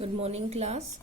Good morning class.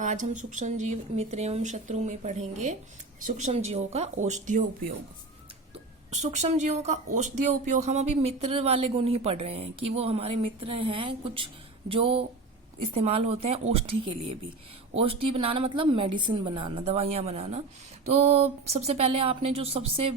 आज हम सूक्ष्म जीव मित्र एवं शत्रु में पढ़ेंगे सूक्ष्म जीवों का औषधीय उपयोग। सूक्ष्म जीवों का औषधीय उपयोग हम अभी मित्र वाले गुण ही पढ़ रहे हैं कि वो हमारे मित्र हैं, कुछ जो इस्तेमाल होते हैं औषधि के लिए भी। औषधि बनाना मतलब मेडिसिन बनाना, दवाइयाँ बनाना। तो सबसे पहले आपने जो सबसे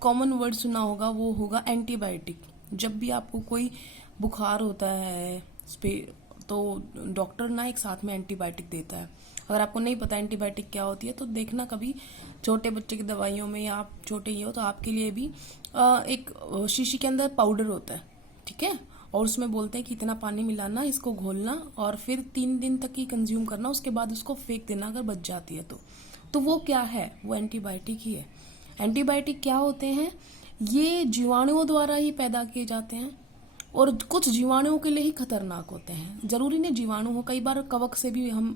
कॉमन वर्ड सुना होगा वो होगा एंटीबायोटिक। जब भी आपको कोई बुखार होता है तो डॉक्टर ना एक साथ में एंटीबायोटिक देता है। अगर आपको नहीं पता एंटीबायोटिक क्या होती है तो देखना कभी छोटे बच्चे की दवाइयों में, या आप छोटे ही हो तो आपके लिए भी एक शीशी के अंदर पाउडर होता है, ठीक है, और उसमें बोलते हैं कि इतना पानी मिलाना, इसको घोलना और फिर 3 दिन तक ही कंज्यूम करना, उसके बाद उसको फेंक देना अगर बच जाती है तो वो क्या है? वो एंटीबायोटिक ही है। एंटीबायोटिक क्या होते हैं? ये जीवाणुओं द्वारा ही पैदा किए जाते हैं और कुछ जीवाणुओं के लिए ही खतरनाक होते हैं। जरूरी नहीं जीवाणु हो, कई बार कवक से भी हम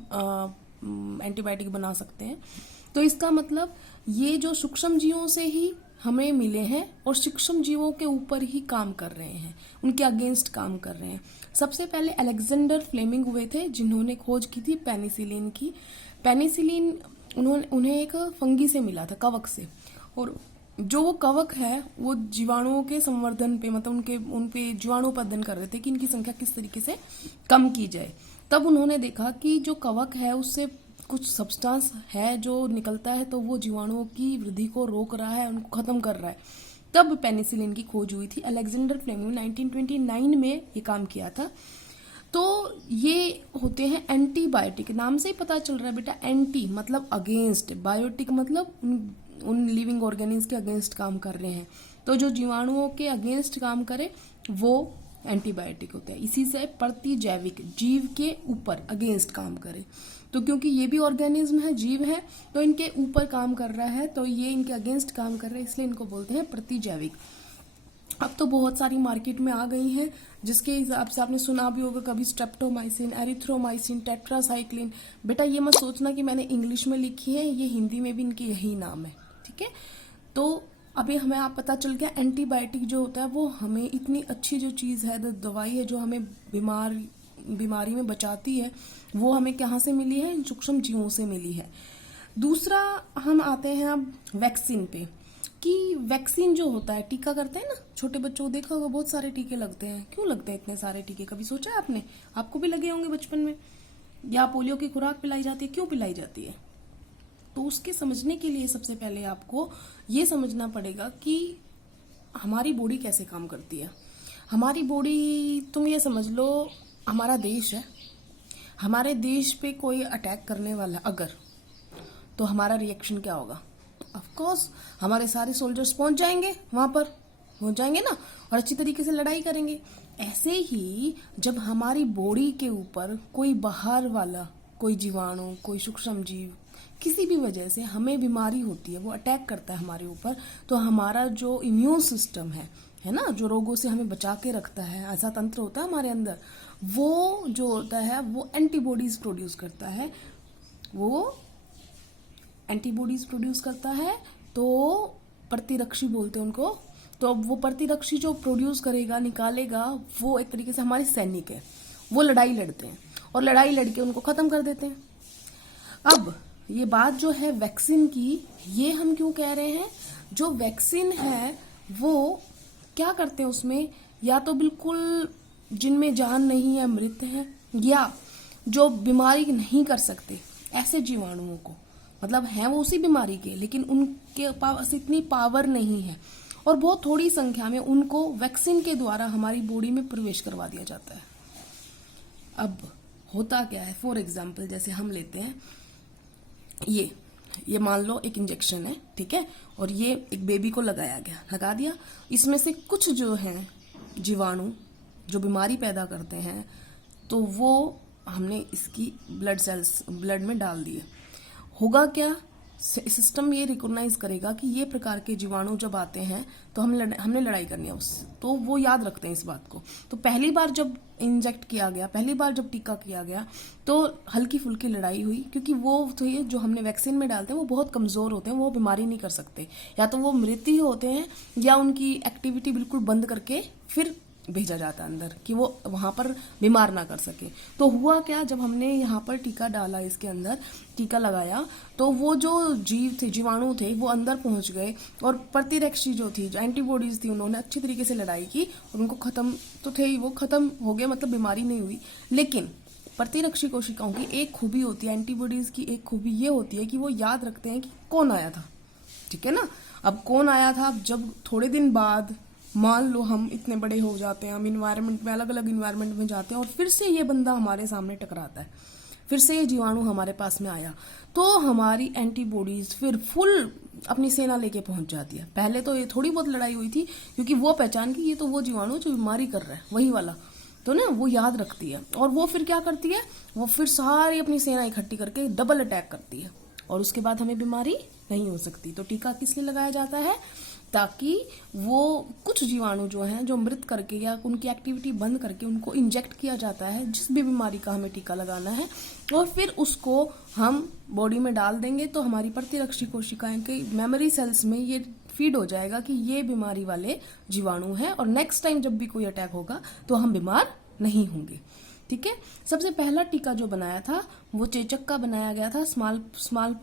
एंटीबायोटिक बना सकते हैं। तो इसका मतलब ये जो सूक्ष्म जीवों से ही हमें मिले हैं और सूक्ष्म जीवों के ऊपर ही काम कर रहे हैं, उनके अगेंस्ट काम कर रहे हैं। सबसे पहले अलेक्जेंडर फ्लेमिंग हुए थे जिन्होंने खोज की थी पेनिसिलिन की। पेनिसिलिन उन्हें एक फंगी से मिला था, कवक से, और जो वो कवक है वो जीवाणुओं के संवर्धन पे, मतलब उन पे जीवाणु उत्पादन कर रहे थे कि इनकी संख्या किस तरीके से कम की जाए। तब उन्होंने देखा कि जो कवक है उससे कुछ सब्सटेंस है जो निकलता है तो वो जीवाणुओं की वृद्धि को रोक रहा है, उनको खत्म कर रहा है। तब पेनिसिलिन की खोज हुई थी। अलेक्जेंडर फ्लेमिंग 1929 में ये काम किया था। तो ये होते हैं एंटीबायोटिक। नाम से ही पता चल रहा है बेटा, एंटी मतलब अगेंस्ट, बायोटिक मतलब उन लिविंग ऑर्गेनिज्म के अगेंस्ट काम कर रहे हैं। तो जो जीवाणुओं के अगेंस्ट काम करे वो एंटीबायोटिक होते हैं। इसी से प्रतिजैविक, जीव के ऊपर अगेंस्ट काम करे। तो क्योंकि ये भी ऑर्गेनिज्म है, जीव है, तो इनके ऊपर काम कर रहा है, तो ये इनके अगेंस्ट काम कर रहे हैं, इसलिए इनको बोलते हैं प्रतिजैविक। अब तो बहुत सारी मार्केट में आ गई हैं, जिसके हिसाब से आपने सुना भी होगा कभी स्ट्रेप्टोमाइसिन, एरिथ्रोमाइसिन, टेट्रासाइक्लिन। बेटा ये मत सोचना कि मैंने इंग्लिश में लिखी है, ये हिंदी में भी इनके यही नाम है, ठीक है। तो अभी हमें आप पता चल गया एंटीबायोटिक जो होता है वो हमें इतनी अच्छी जो चीज़ है, दवाई है जो हमें बीमारी में बचाती है, वो हमें कहाँ से मिली है? सूक्ष्म जीवों से मिली है। दूसरा हम आते हैं अब वैक्सीन पे, कि वैक्सीन जो होता है, टीका करते हैं ना छोटे बच्चों को, देखा होगा बहुत सारे टीके लगते हैं। क्यों लगते हैं इतने सारे टीके? कभी सोचा है आपने? आपको भी लगे होंगे बचपन में। या पोलियो की खुराक पिलाई जाती है, क्यों पिलाई जाती है? तो उसके समझने के लिए सबसे पहले आपको ये समझना पड़ेगा कि हमारी बॉडी कैसे काम करती है। हमारी बॉडी, तुम ये समझ लो हमारा देश है, हमारे देश पे कोई अटैक करने वाला अगर, तो हमारा रिएक्शन क्या होगा? ऑफ कोर्स हमारे सारे सोल्जर्स पहुंच जाएंगे, वहां पर पहुंच जाएंगे ना, और अच्छी तरीके से लड़ाई करेंगे। ऐसे ही जब हमारी बॉडी के ऊपर कोई बाहर वाला, कोई जीवाणु, कोई सूक्ष्म जीव किसी भी वजह से हमें बीमारी होती है, वो अटैक करता है हमारे ऊपर, तो हमारा जो इम्यून सिस्टम है ना, जो रोगों से हमें बचा के रखता है, ऐसा तंत्र होता है हमारे अंदर, वो जो होता है वो एंटीबॉडीज प्रोड्यूस करता है। वो एंटीबॉडीज प्रोड्यूस करता है, तो प्रतिरक्षी बोलते हैं उनको। तो वो प्रतिरक्षी जो प्रोड्यूस करेगा, निकालेगा, वो एक तरीके से हमारे सैनिक है। वो लड़ाई लड़ते हैं और लड़ाई लड़के उनको खत्म कर देते हैं। अब ये बात जो है वैक्सीन की, ये हम क्यों कह रहे हैं? जो वैक्सीन है वो क्या करते हैं उसमें, या तो बिल्कुल जिनमें जान नहीं है, मृत है, या जो बीमारी नहीं कर सकते ऐसे जीवाणुओं को, मतलब हैं वो उसी बीमारी के, लेकिन उनके पास इतनी पावर नहीं है और बहुत थोड़ी संख्या में, उनको वैक्सीन के द्वारा हमारी बॉडी में प्रवेश करवा दिया जाता है। अब होता क्या है, फॉर एग्जाम्पल जैसे हम लेते हैं, ये मान लो एक इंजेक्शन है, ठीक है, और ये एक बेबी को लगाया गया, लगा दिया। इसमें से कुछ जो हैं जीवाणु जो बीमारी पैदा करते हैं, तो वो हमने इसकी ब्लड में डाल दिए। होगा क्या? सिस्टम ये रिकॉग्नाइज करेगा कि ये प्रकार के जीवाणु जब आते हैं तो हमने लड़ाई करनी है उससे, तो वो याद रखते हैं इस बात को। तो पहली बार जब इंजेक्ट किया गया, पहली बार जब टीका किया गया, तो हल्की फुल्की लड़ाई हुई, क्योंकि वो तो ये जो हमने वैक्सीन में डालते हैं वो बहुत कमजोर होते हैं, वो बीमारी नहीं कर सकते, या तो वो मृत ही होते हैं या उनकी एक्टिविटी बिल्कुल बंद करके फिर भेजा जाता है अंदर कि वो वहां पर बीमार ना कर सके। तो हुआ क्या, जब हमने यहाँ पर टीका डाला, इसके अंदर टीका लगाया, तो वो जो जीव थे, जीवाणु थे, वो अंदर पहुंच गए और प्रतिरक्षी जो थी, जो एंटीबॉडीज थी, उन्होंने अच्छी तरीके से लड़ाई की और उनको खत्म तो थे ही, वो खत्म हो गए, मतलब बीमारी नहीं हुई। लेकिन प्रतिरक्षी कोशिकाओं की एक खूबी होती है, एंटीबॉडीज की एक खूबी ये होती है कि वो याद रखते हैं कि कौन आया था, ठीक है ना। अब कौन आया था, जब थोड़े दिन बाद मान लो हम इतने बड़े हो जाते हैं, हम इन्वायरमेंट में, अलग अलग इन्वायरमेंट में जाते हैं और फिर से ये बंदा हमारे सामने टकराता है, फिर से ये जीवाणु हमारे पास में आया, तो हमारी एंटीबॉडीज फिर फुल अपनी सेना लेके पहुंच जाती है। पहले तो ये थोड़ी बहुत लड़ाई हुई थी, क्योंकि वो पहचान की ये तो वो जीवाणु जो बीमारी कर रहा है, वही वाला, तो ना वो याद रखती है और वो फिर क्या करती है, वो फिर सारी अपनी सेना इकट्ठी करके डबल अटैक करती है और उसके बाद हमें बीमारी नहीं हो सकती। तो टीका किस लिए लगाया जाता है, ताकि वो कुछ जीवाणु जो हैं, जो मृत करके या उनकी एक्टिविटी बंद करके उनको इंजेक्ट किया जाता है, जिस भी बीमारी का हमें टीका लगाना है, और फिर उसको हम बॉडी में डाल देंगे तो हमारी प्रतिरक्षी कोशिकाएं के मेमोरी सेल्स में ये फीड हो जाएगा कि ये बीमारी वाले जीवाणु हैं और नेक्स्ट टाइम जब भी कोई अटैक होगा तो हम बीमार नहीं होंगे, ठीक है। सबसे पहला टीका जो बनाया था वो चेचक का बनाया गया था, स्मॉल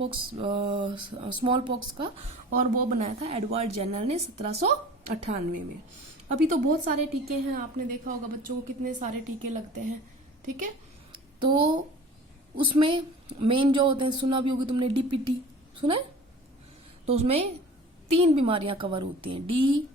पॉक्स का, और वो बनाया था एडवर्ड जेनर ने 1798 में। अभी तो बहुत सारे टीके हैं, आपने देखा होगा बच्चों को कितने सारे टीके लगते हैं, ठीक है। तो उसमें मेन जो होते हैं, सुना भी होगी तुमने, डीपीटी सुना है, तो उसमें 3 बीमारियां कवर होती हैं, डी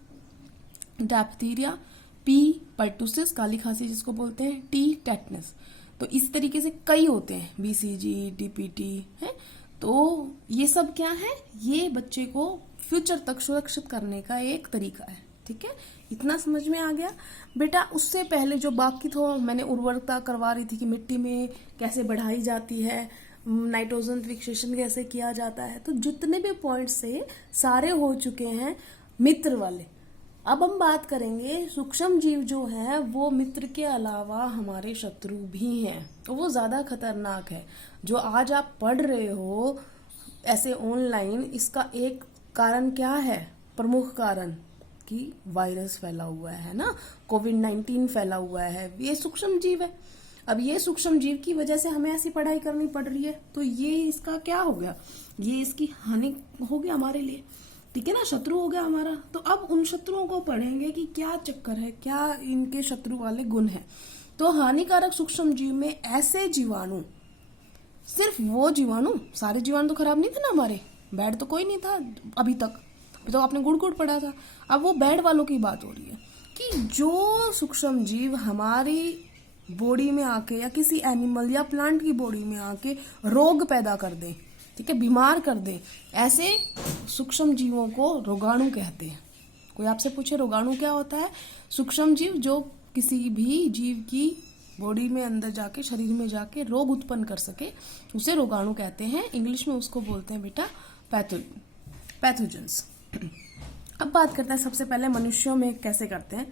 डायप्थीरिया, पी पर्टुसिस, काली खांसी जिसको बोलते हैं, टी टेटनस। तो इस तरीके से कई होते हैं, बीसीजी, डीपीटी है। तो ये सब क्या है, ये बच्चे को फ्यूचर तक सुरक्षित करने का एक तरीका है, ठीक है। इतना समझ में आ गया बेटा। उससे पहले जो बाकी था, मैंने उर्वरकता करवा रही थी कि मिट्टी में कैसे बढ़ाई जाती है, नाइट्रोजन फिक्सेशन कैसे किया जाता है, तो जितने भी पॉइंट्स थे सारे हो चुके हैं मित्र वाले। अब हम बात करेंगे सूक्ष्म जीव जो है वो मित्र के अलावा हमारे शत्रु भी हैं, तो वो ज्यादा खतरनाक है। जो आज आप पढ़ रहे हो ऐसे ऑनलाइन, इसका एक कारण क्या है, प्रमुख कारण कि वायरस फैला हुआ है ना, कोविड-19 फैला हुआ है, ये सूक्ष्म जीव है। अब ये सूक्ष्म जीव की वजह से हमें ऐसी पढ़ाई करनी पड़ रही है, तो ये इसका क्या हो गया, ये इसकी हानि हो गया हमारे लिए, ठीक है ना, शत्रु हो गया हमारा। तो अब उन शत्रुओं को पढ़ेंगे कि क्या चक्कर है, क्या इनके शत्रु वाले गुण हैं। तो हानिकारक सूक्ष्म जीव में ऐसे जीवाणु, सिर्फ वो जीवाणु, सारे जीवाणु तो खराब नहीं थे ना हमारे, बैड तो कोई नहीं था अभी तक, तो आपने गुड़ गुड़ पढ़ा था। अब वो बैड वालों की बात हो रही है कि जो सूक्ष्म जीव हमारी बॉडी में आके या किसी एनिमल या प्लांट की बॉडी में आके रोग पैदा कर दे, ठीक है, बीमार कर दे, ऐसे सूक्ष्म जीवों को रोगाणु कहते हैं। कोई आपसे पूछे रोगाणु क्या होता है, सूक्ष्म जीव जो किसी भी जीव की बॉडी में अंदर जाके, शरीर में जाके रोग उत्पन्न कर सके, उसे रोगाणु कहते हैं। इंग्लिश में उसको बोलते हैं बेटा पैथोजेंस। अब बात करते हैं सबसे पहले मनुष्यों में कैसे करते हैं।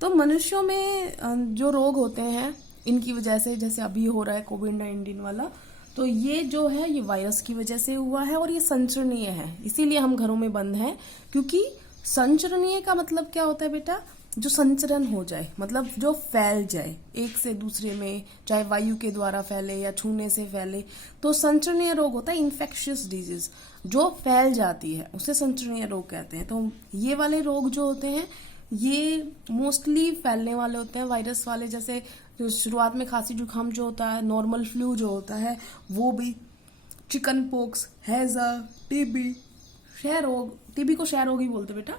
तो मनुष्यों में जो रोग होते हैं इनकी वजह से, जैसे अभी हो रहा है कोविड-19 वाला, तो ये जो है ये वायरस की वजह से हुआ है और ये संचरणीय है, इसीलिए हम घरों में बंद हैं। क्योंकि संचरणीय का मतलब क्या होता है बेटा, जो संचरण हो जाए, मतलब जो फैल जाए एक से दूसरे में, चाहे वायु के द्वारा फैले या छूने से फैले। तो संचरणीय रोग होता है इन्फेक्शियस डिजीज, जो फैल जाती है, उसे संचरणीय रोग कहते हैं। तो ये वाले रोग जो होते हैं ये मोस्टली फैलने वाले होते हैं, वायरस वाले। जैसे जो शुरुआत में खांसी जुकाम जो होता है, नॉर्मल फ्लू जो होता है वो भी, चिकन पॉक्स, हैजा, टीबी, क्षय रोग, टीबी को क्षय रोग ही बोलते बेटा।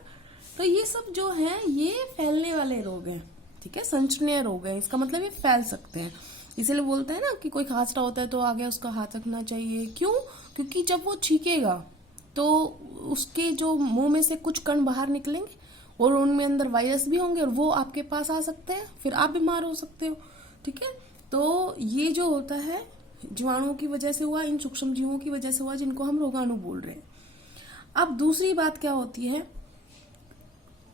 तो ये सब जो है ये फैलने वाले रोग हैं, ठीक है, संचरणीय रोग है, इसका मतलब ये फैल सकते हैं। इसीलिए बोलते हैं ना कि कोई खांस रहा होता है तो आगे उसका हाथ रखना चाहिए। क्यों? क्योंकि जब वो छींकेगा तो उसके जो मुंह में से कुछ कण बाहर निकलेंगे और उनमें अंदर वायरस भी होंगे और वो आपके पास आ सकते हैं, फिर आप बीमार हो सकते हो, ठीक है। तो ये जो होता है जीवाणुओं की वजह से हुआ, इन सूक्ष्म जीवों की वजह से हुआ, जिनको हम रोगाणु बोल रहे हैं। अब दूसरी बात क्या होती है,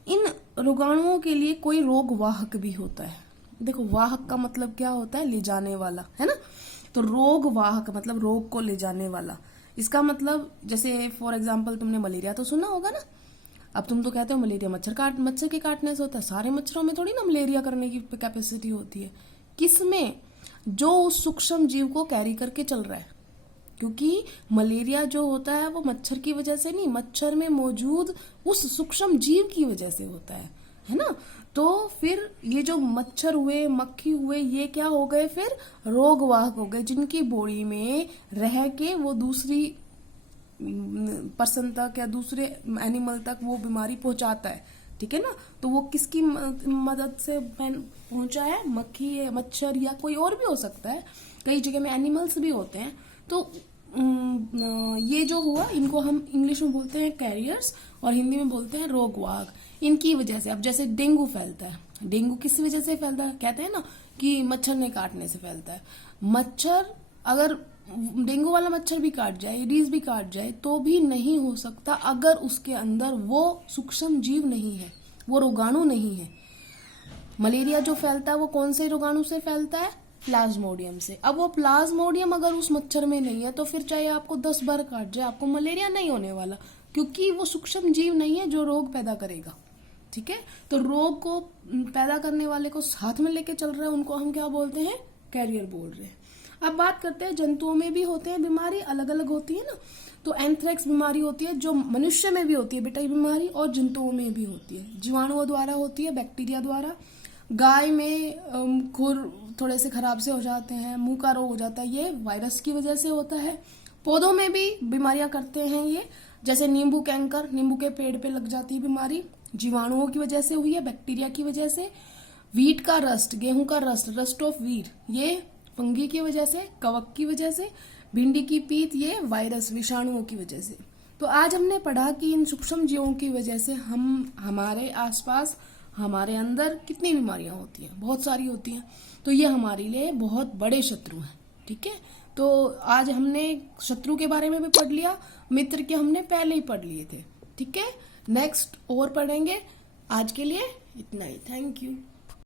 इन रोगाणुओं के लिए कोई रोग वाहक भी होता है। देखो वाहक का मतलब क्या होता है, ले जाने वाला, है ना। तो रोग वाहक मतलब रोग को ले जाने वाला। इसका मतलब जैसे फॉर एग्जाम्पल तुमने मलेरिया तो सुना होगा ना, अब तुम तो कहते हो मलेरिया मच्छर के काटने से होता है, सारे मच्छरों में थोड़ी ना मलेरिया करने की कैपेसिटी होती है। किसमें? जो उस सूक्ष्म जीव को कैरी करके चल रहा है, क्योंकि मलेरिया जो होता है वो मच्छर की वजह से नहीं, मच्छर में मौजूद उस सूक्ष्म जीव की वजह से होता है ना। तो फिर ये जो मच्छर हुए, मक्खी हुए, ये क्या हो गए? फिर रोगवाहक हो गए, जिनकी बॉडी में रह के वो दूसरी पर्सन तक या दूसरे एनिमल तक वो बीमारी पहुंचाता है, ठीक है ना। तो वो किसकी मदद से पहुंचा है? मक्खी है, मच्छर, या कोई और भी हो सकता है, कई जगह में एनिमल्स भी होते हैं। तो ये जो हुआ, इनको हम इंग्लिश में बोलते हैं कैरियर्स और हिंदी में बोलते हैं रोगवाहक। इनकी वजह से, अब जैसे डेंगू फैलता है, डेंगू किस वजह से फैलता है? कहते हैं ना कि मच्छर ने काटने से फैलता है। मच्छर, अगर डेंगू वाला मच्छर भी काट जाए, एडीज भी काट जाए, तो भी नहीं हो सकता अगर उसके अंदर वो सूक्ष्म जीव नहीं है, वो रोगाणु नहीं है। मलेरिया जो फैलता है वो कौन से रोगाणु से फैलता है? प्लाज्मोडियम से। अब वो प्लाज्मोडियम अगर उस मच्छर में नहीं है तो फिर चाहे आपको 10 बार काट जाए, आपको मलेरिया नहीं होने वाला, क्योंकि वो सूक्ष्म जीव नहीं है जो रोग पैदा करेगा, ठीक है। तो रोग को पैदा करने वाले को साथ में लेके चल रहा है, उनको हम क्या बोलते हैं? कैरियर बोल रहे हैं। अब बात करते हैं, जंतुओं में भी होते हैं बीमारी, अलग अलग होती है ना। तो एंथ्रेक्स बीमारी होती है जो मनुष्य में भी होती है बेटा, ये बीमारी, और जंतुओं में भी होती है। जीवाणुओं द्वारा होती है, बैक्टीरिया द्वारा। गाय में खुर थोड़े से खराब से हो जाते हैं, मुंह का रोग हो जाता है, ये वायरस की वजह से होता है। पौधों में भी बीमारियां करते हैं ये, जैसे नींबू कैंकर, नींबू के पेड़ पे लग जाती है बीमारी, जीवाणुओं की वजह से हुई है, बैक्टीरिया की वजह से। वीट का रस्ट, गेहूं का रस्ट, रस्ट ऑफ वीट, ये फंगी की वजह से, कवक की वजह से। भिंडी की पीत, ये वायरस, विषाणुओं की वजह से। तो आज हमने पढ़ा कि इन सूक्ष्म जीवों की वजह से हम, हमारे आसपास, हमारे अंदर कितनी बीमारियां होती हैं, बहुत सारी होती हैं। तो ये हमारे लिए बहुत बड़े शत्रु हैं, ठीक है। तो आज हमने शत्रु के बारे में भी पढ़ लिया, मित्र के हमने पहले ही पढ़ लिए थे, ठीक है। नेक्स्ट और पढ़ेंगे, आज के लिए इतना ही। Thank you.